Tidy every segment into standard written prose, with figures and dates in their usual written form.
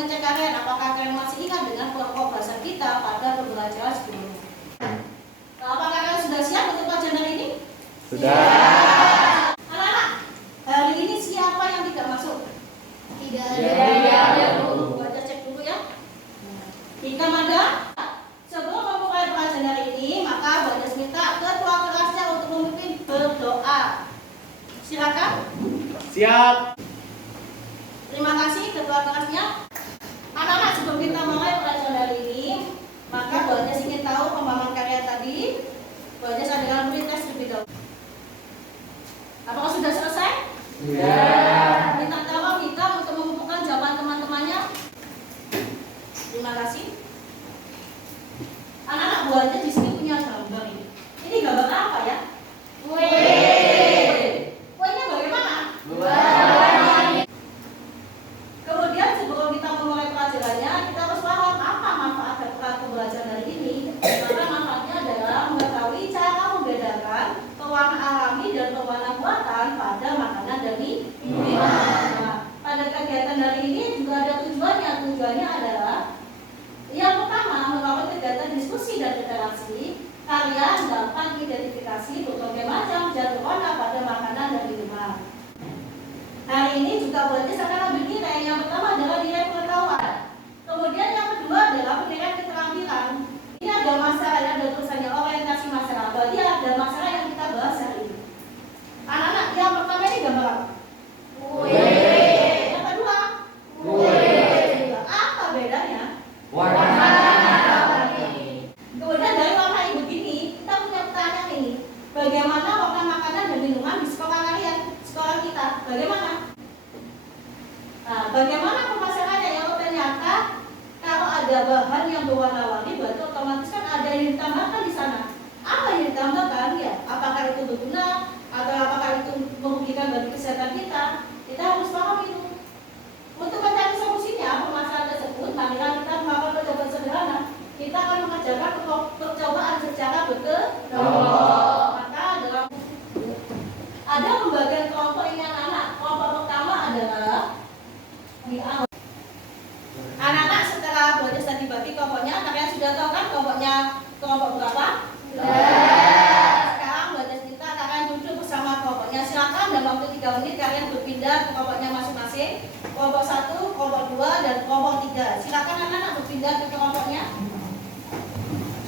mengecek kalian apakah kalian masih ingat dengan pokok bahasan kita pada pembelajaran sebelumnya. Apakah kalian sudah siap untuk pelajaran hari ini? Sudah. Anak-anak, hari ini siapa yang tidak masuk? Tidak ada. Baca cek dulu ya. Hikam ada? Sebelum memulai pelajaran hari ini, maka Bajas minta ketua kelasnya untuk memimpin berdoa. Silakan. Siap. Terima kasih ketua kelasnya. Anak-anak, sebelum kita mulai pelajaran hari ini, maka Bajas ingin tahu pemahaman kalian tadi. Bajas adalah murid tes lebih dahulu. Apakah sudah selesai? Sudah. Minta tolong Hikam untuk mengumpulkan jawaban teman-temannya. Terima kasih. Anak-anak, Bajas di sini punya gambar ini. Ini gambar apa ya? Kue. Kuenya bagaimana? Kemudian sebelum kita memulai pelajarannya, kita harus paham apa manfaat pembelajaran hari ini. Maka manfaatnya adalah mengetahui cara membedakan pewarna alami dan pewarna buatan pada makanan dan minuman. Nah, pada kegiatan hari ini juga ada tujuannya. Tujuannya adalah yang pertama, melalui kegiatan diskusi dan interaksi, kalian dapat identifikasi berbagai macam zat pewarna pada makanan dan minuman. Hari ini juga Bajas akan ambil nilai. Yang pertama adalah nilai pengetahuan. Kemudian yang kedua adalah penilaian keterampilan. Ini ada masalah yang ada tulisannya orientasi masalah. Berarti ada masalah yang kita bahas hari ini. Anak-anak, yang pertama ini gambar apa? Kue. Yang kedua? Kue. Apa bedanya? Warna. Kemudian dari warna yang begini, kita punya pertanyaan ini. Bagaimana warna makanan dan minuman di sekolah kalian? Sekolah kita, bagaimana? Nah, bagaimana pemasarannya? Yang ternyata kalau ada bahan yang berwarna-warni, berarti otomatis kan ada yang ditambahkan di sana. Apa yang ditambahkan? Ya, apakah itu berguna atau apakah itu merugikan bagi kesehatan kita? Kita harus paham itu. Untuk mencari solusinya permasalahan tersebut, marilah kita melakukan percobaan sederhana. Kita akan mengerjakan percobaan secara berkelompok. Maka ada pembagian kelompok ini anak-anak. Kelompok pertama adalah di awal. Anak-anak, setelah Bajas tadi bagi kelompoknya, kalian sudah tahu kan kelompoknya kelompok berapa? Sekarang Bajas minta kalian duduk bersama kelompoknya. Silakan dalam waktu 3 menit kalian berpindah ke kelompoknya masing-masing. Kelompok 1, kelompok 2, dan kelompok 3. Silakan anak-anak berpindah ke kelompoknya.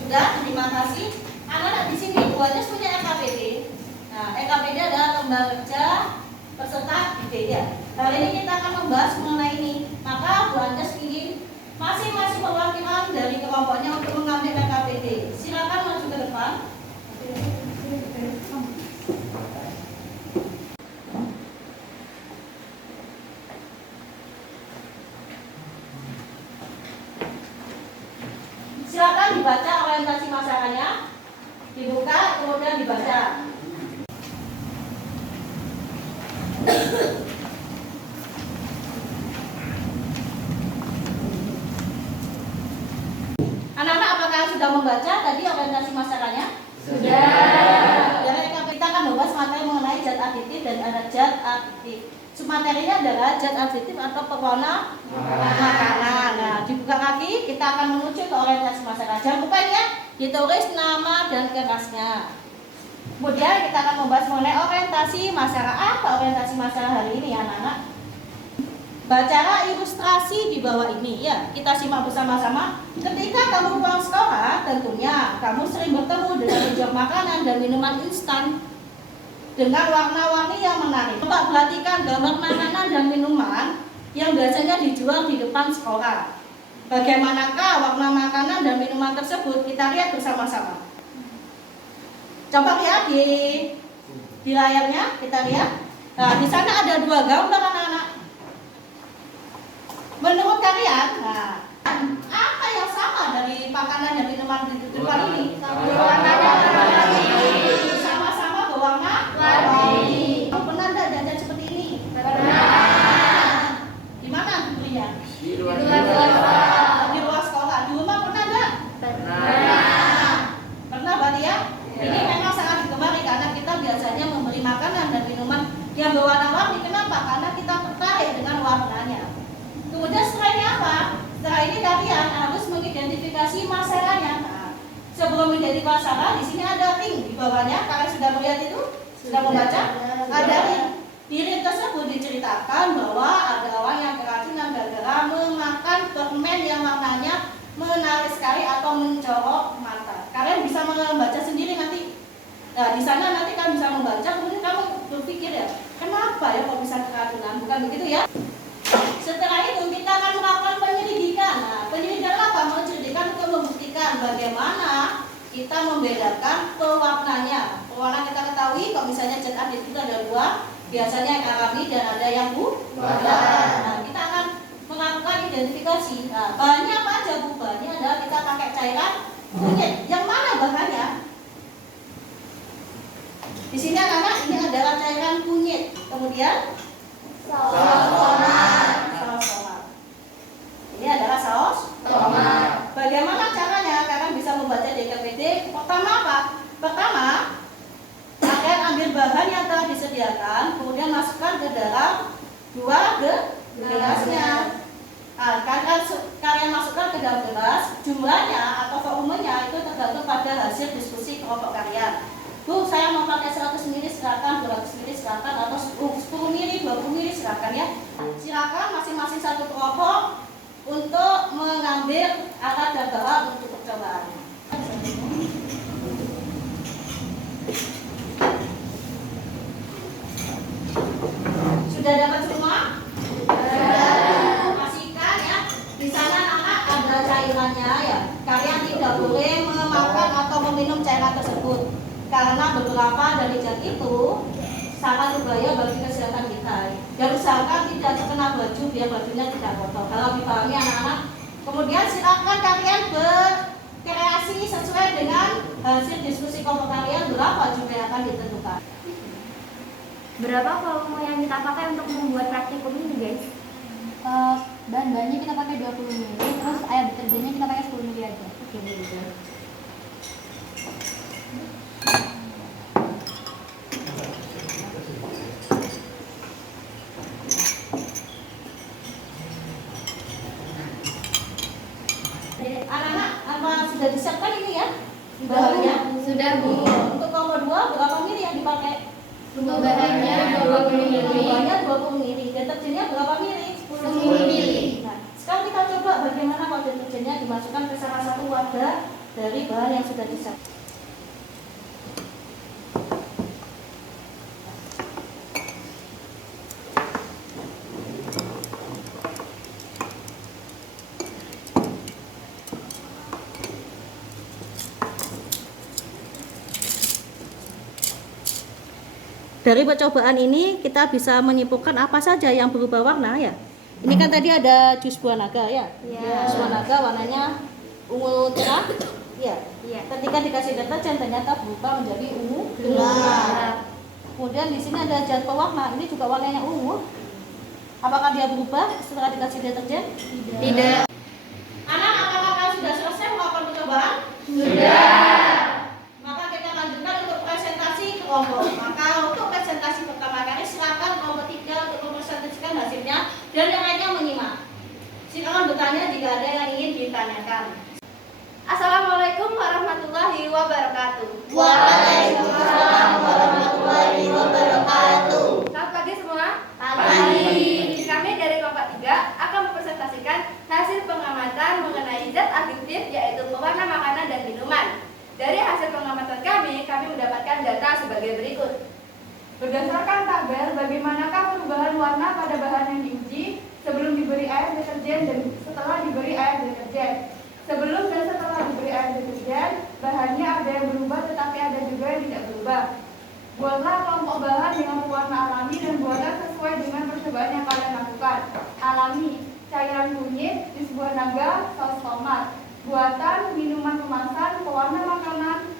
Sudah, terima kasih. Anak-anak, di sini Bajas punya EKPD. Nah, EKPD adalah lembar kerja peserta didik ya. Hari ini kita akan membahas mengenai ini. Maka Bajas ingin masing-masing perwakilan dari kelompoknya untuk mengambil EKPD. Silakan maju ke depan. Silakan dibaca orientasi masalahnya, dibuka kemudian dibaca. Anak-anak, apakah sudah membaca tadi orientasi masalahnya? Sudah. Jadi kita akan membahas materi mengenai zat aditif dan ada zat aditif. Materinya adalah zat aditif atau pewarna makanan. Nah, dibuka lagi, kita akan menuju ke orientasi masalah. Jangan lupa ya, ditulis nama dan kelasnya. Kemudian kita akan membahas mengenai orientasi masalah. Apa orientasi masalah hari ini anak-anak? Bacalah ilustrasi di bawah ini ya. Kita simak bersama-sama. Ketika kamu pulang sekolah, tentunya kamu sering bertemu dengan penjual makanan dan minuman instan dengan warna-warni yang menarik. Coba perhatikan gambar makanan dan minuman yang biasanya dijual di depan sekolah. Bagaimanakah warna makanan dan minuman tersebut? Kita lihat bersama-sama. Coba lihat di layarnya, kita lihat. Nah, di sana ada 2 gambar anak-anak. Menurut kalian, nah, apa yang sama dari makanan dan minuman di depan ini? Sama-sama berwarna warni. Pernah enggak jajan seperti ini? Pernah. Di mana belinya? Di luar Di luar sekolah. Di rumah pernah enggak? Pernah. Pernah berarti ya? Ini memang sangat digemari karena kita biasanya membeli makanan dan minuman yang berwarna-warni. Kenapa? Karena kita tertarik dengan warnanya. Kemudian setelahnya apa? Jadi kalau salah di sini ada ring di bawahnya. Kalian sudah melihat itu? Sudah membaca? Ada ring. Di ring tersebut diceritakan bahwa ada orang yang keracunan gara-gara memakan permen yang warnanya menarik sekali atau mencorok mata. Kalian bisa membaca sendiri nanti. Nah, di sana nanti kalian bisa membaca, kemudian kamu berpikir ya, kenapa ya kok bisa keracunan? Bukan begitu ya? Setelah itu kita akan melakukan penyelidikan. Nah, penyelidikan apa? Penyelidikan untuk membuktikan bagaimana kita membedakan pewarnanya. Pewarna kita ketahui, kalau misalnya zat aktif itu ada dua, biasanya yang alami dan ada yang buatan. Nah, kita akan melakukan identifikasi. Nah, bahannya apa aja Bu? Bahannya adalah kita pakai cairan kunyit. Yang mana bahannya? Di sini anak-anak, ini adalah cairan kunyit. Kemudian Saus tomat. saus tomat. Ini adalah saus Tomat. Bagaimana caranya kalian bisa membaca DKPD? Pertama apa? Pertama, kalian ambil bahan yang telah disediakan, kemudian masukkan ke dalam dua gelasnya. Nah, kalian masukkan ke dalam gelas, jumlahnya atau volumenya itu tergantung pada hasil diskusi kelompok kalian. Bu, saya mau pakai 100 ml silakan, 200 ml silakan, atau 10 ml, 20 ml silakan ya. Silakan masing-masing satu kelompok untuk mengambil alat dan bahan untuk percobaan. Sudah dapat semua? Pastikan ya. Di sana anak ada cairannya ya. Kalian tidak boleh memakan atau meminum cairan tersebut. Karena beberapa dari zat itu sangat berbahaya bagi kesehatan kita. Dan usahakan tidak terkena baju biar bajunya tidak kotor. Kalau dipahami anak-anak. Kemudian silakan kalian berkreasi sesuai dengan hasil diskusi kelompok kalian, berapa jumlah yang akan ditentukan. Berapa volume yang kita pakai untuk membuat praktikum ini, guys? Bahan-bahannya kita pakai 20 ml, terus air deterjennya kita pakai 10 ml aja. Oke, begitu. Anak-anak, apa sudah disiapkan ini ya? Bahannya? Sudah, Bu. Untuk nomor 2, berapa mili yang dipakai? Untuk bahannya 20 ml. Bahannya 20 mili. Deterjennya berapa mili? 10 mili. Nah, sekarang kita coba bagaimana kalau deterjennya dimasukkan ke salah satu wadah dari bahan yang sudah disiapkan. Dari percobaan ini kita bisa menyimpulkan apa saja yang berubah warna ya. Ini kan tadi ada jus buah naga ya. Iya. Jus buah naga warnanya ungu cerah. Ya. Iya. Ketika dikasih deterjen ternyata berubah menjadi ungu Gelap. gelap. Kemudian di sini ada zat pewarna, ini juga warnanya ungu. Apakah dia berubah setelah dikasih deterjen? Tidak. Anak, apakah kalian sudah selesai melakukan percobaan? Sudah. Maka kita lanjutkan untuk presentasi kelompok. Maka untuk presentasi pertama kali silakan kelompok 3 untuk mempresentasikan hasilnya dan yang lainnya menyimak. Silakan bertanya jika ada yang ingin ditanyakan. Assalamualaikum warahmatullahi wabarakatuh. Waalaikumsalam warahmatullahi wabarakatuh. Selamat pagi semua. Pagi. Kami dari kelompok 3 akan mempresentasikan hasil pengamatan mengenai zat aktif yaitu pewarna makanan dan minuman. Dari hasil pengamatan kami mendapatkan data sebagai berikut. Berdasarkan tabel, bagaimanakah perubahan warna pada bahan yang diuji sebelum diberi air deterjen dan setelah diberi air deterjen. Sebelum dan setelah diberi air deterjen, bahannya ada yang berubah tetapi ada juga yang tidak berubah. Buatlah kelompok bahan dengan pewarna alami dan buatlah sesuai dengan percobaan yang kalian lakukan. Alami, cairan kunyit, jus buah naga, saus tomat. Buatan, minuman kemasan, pewarna makanan,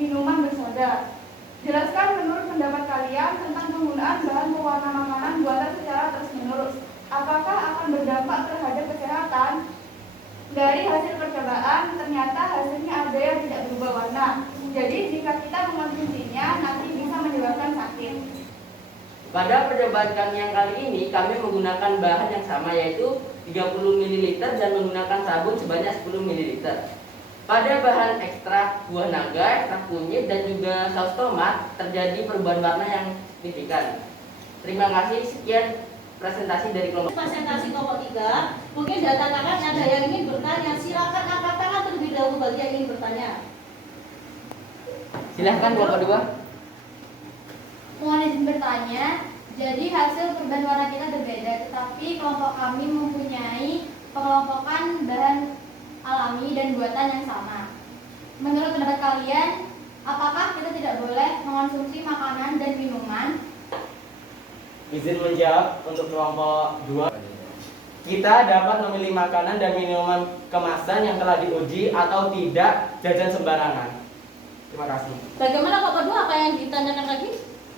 minuman bersoda. Jelaskan menurut pendapat kalian tentang penggunaan bahan pewarna makanan buatan secara terus-menerus. Apakah akan berdampak terhadap kesehatan? Dari hasil percobaan, ternyata hasilnya ada yang tidak berubah warna. Jadi jika kita mengonsumsinya, nanti bisa menyebabkan sakit. Pada percobaan kami yang kali ini, kami menggunakan bahan yang sama yaitu 30 ml dan menggunakan sabun sebanyak 10 ml. Pada bahan ekstrak buah naga, ekstrak kunyit, dan juga saus tomat terjadi perubahan warna yang signifikan. Terima kasih, sekian presentasi dari kelompok. Presentasi kelompok 3. Mungkin data tangan ada yang ingin bertanya, silakan angkat tangan terlebih dahulu bagi yang ingin bertanya. Silahkan kelompok 2. Mohon izin bertanya, jadi hasil perubahan warna kita berbeda, tetapi kelompok kami mempunyai pengelompokan bahan alami dan buatan yang sama. Menurut pendapat kalian, apakah kita tidak boleh mengonsumsi makanan dan minuman? Izin menjawab untuk kelompok 2. Kita dapat memilih makanan dan minuman kemasan yang telah diuji atau tidak jajan sembarangan. Terima kasih. Bagaimana kelompok 2? Apa yang ditanyakan lagi?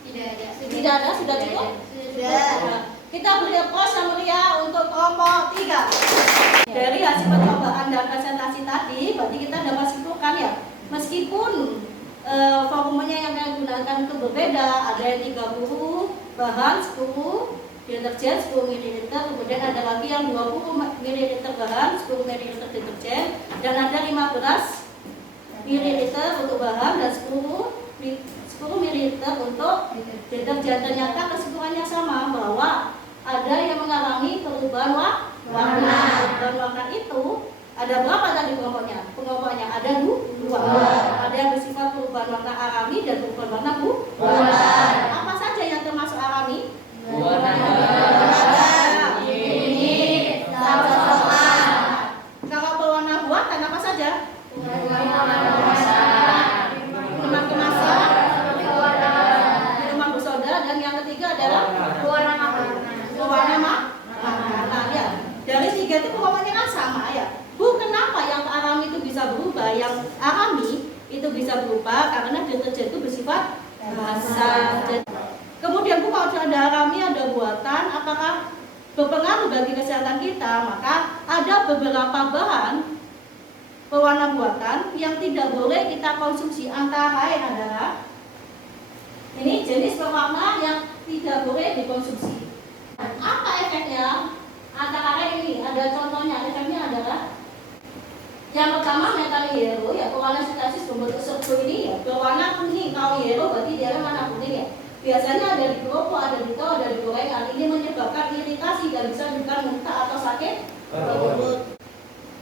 Tidak ada. Tidak ada, sudah cukup? Sudah. Kita beri applause yang meriah untuk kelompok 3. Dari hasil percobaan dan presentasi tadi, berarti kita dapat simpulkan ya, meskipun volumenya yang kalian gunakan itu berbeda, ada yang 30 bahan, 10 deterjen, 10 ml, kemudian ada lagi yang 20 ml bahan, 10 ml deterjen, dan ada 15 ml untuk bahan dan 10 ml untuk deterjen. Ternyata kesimpulannya sama, bahwa ada yang mengalami perubahan warna. Perubahan warna itu ada berapa tadi kelompoknya? Kelompoknya ada dua. Ada yang bersifat perubahan warna alami dan perubahan warna buatan. Apa saja yang termasuk alami? Buah naga, kunyit, saus tomat. Kalau berwarna buatan apa saja? Minuman kemasan, minuman bersoda, dan yang ketiga adalah Warna makanan. berwarna makanan. Ya, dari 3 itu pokoknya kan sama ya. Bu, kenapa yang alami itu bisa berubah? Yang alami itu bisa berubah karena deterjen itu bersifat basah. Kemudian Bu, kalau ada alami, ada buatan, apakah berpengaruh bagi kesehatan kita? Maka ada beberapa bahan pewarna buatan yang tidak boleh kita konsumsi. Antara lain adalah ini jenis pewarna yang tidak boleh dikonsumsi. Apa efeknya? Antara lain ini ada contohnya. Efeknya adalah yang pertama metal yellow, ya, pewarna sintesis berbentuk serbu ini ya berwarna kuning. Kalau yellow berarti dia warna kuning ya. Biasanya ada di kerupuk, ada di tol, ada di gorengan. Ini menyebabkan iritasi dan bisa menyebabkan muntah atau sakit perut.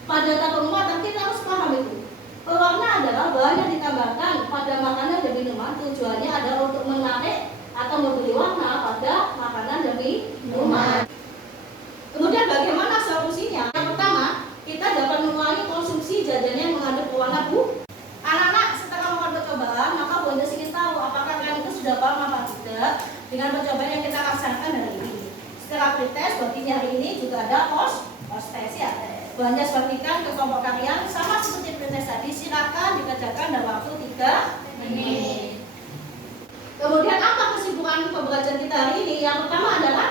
Pada tahap pengobatan kita harus paham itu. Pewarna adalah bahan yang ditambahkan pada makanan dan minuman. Tujuannya adalah untuk menarik atau memberi warna pada makanan dan minuman. Kemudian bagaimana solusinya? Yang pertama, kita dapat mengurangi konsumsi jajanan yang mengandung pewarna bu. Anak-anak setelah melakukan percobaan, maka Bu Anda ingin tahu apakah kalian itu sudah paham apa tidak dengan percobaan yang kita laksanakan hari ini. Setelah pretest, berarti hari ini juga ada post-test ya. Bu Anda bagikan ke kelompok kalian sama seperti pretest tadi, silakan dikerjakan dalam waktu 3 menit. Kemudian apa kesimpulan pembelajaran kita hari ini? Yang pertama adalah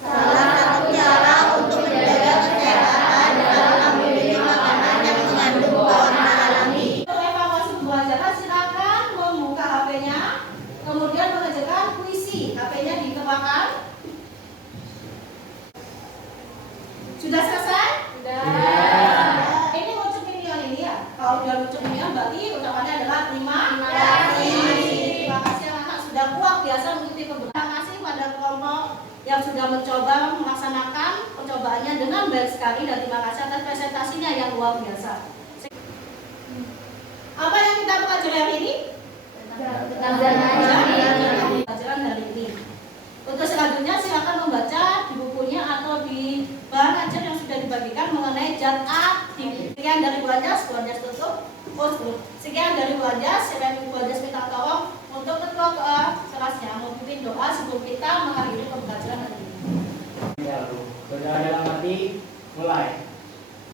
Salah satu cara untuk menjaga kesehatan adalah memilih makanan yang mengandung pewarna alami. Untuk evaluasi pembelajaran, silakan membuka HP-nya, kemudian mengerjakan puisi. HP-nya dikeluarkan. Sudah selesai? Sudah. Ini ngucap minion ini ya. Kalau udah ngucap minion berarti ucapannya adalah terima kasih. Terima kasih anak-anak sudah kuat biasa mengikuti pembelajaran. Terima kasih pada kelompok yang sudah mencoba melaksanakan percobaannya dengan baik sekali, dan terima kasih atas presentasinya yang luar biasa. Apa yang kita pelajari hari ini? Pelajaran hari ini. Untuk selanjutnya silakan membaca di bukunya atau di bahan ajar yang sudah dibagikan mengenai zat aktif. Sekian dari Bu Anjas, Bu Anjas tutup. Sekian dari Bu Anjas, Bu Anjas minta tolong untuk ketua kelasnya memimpin doa sebelum kita mengakhiri pembelajaran hari ini. Berdoa dalam hati, mulai.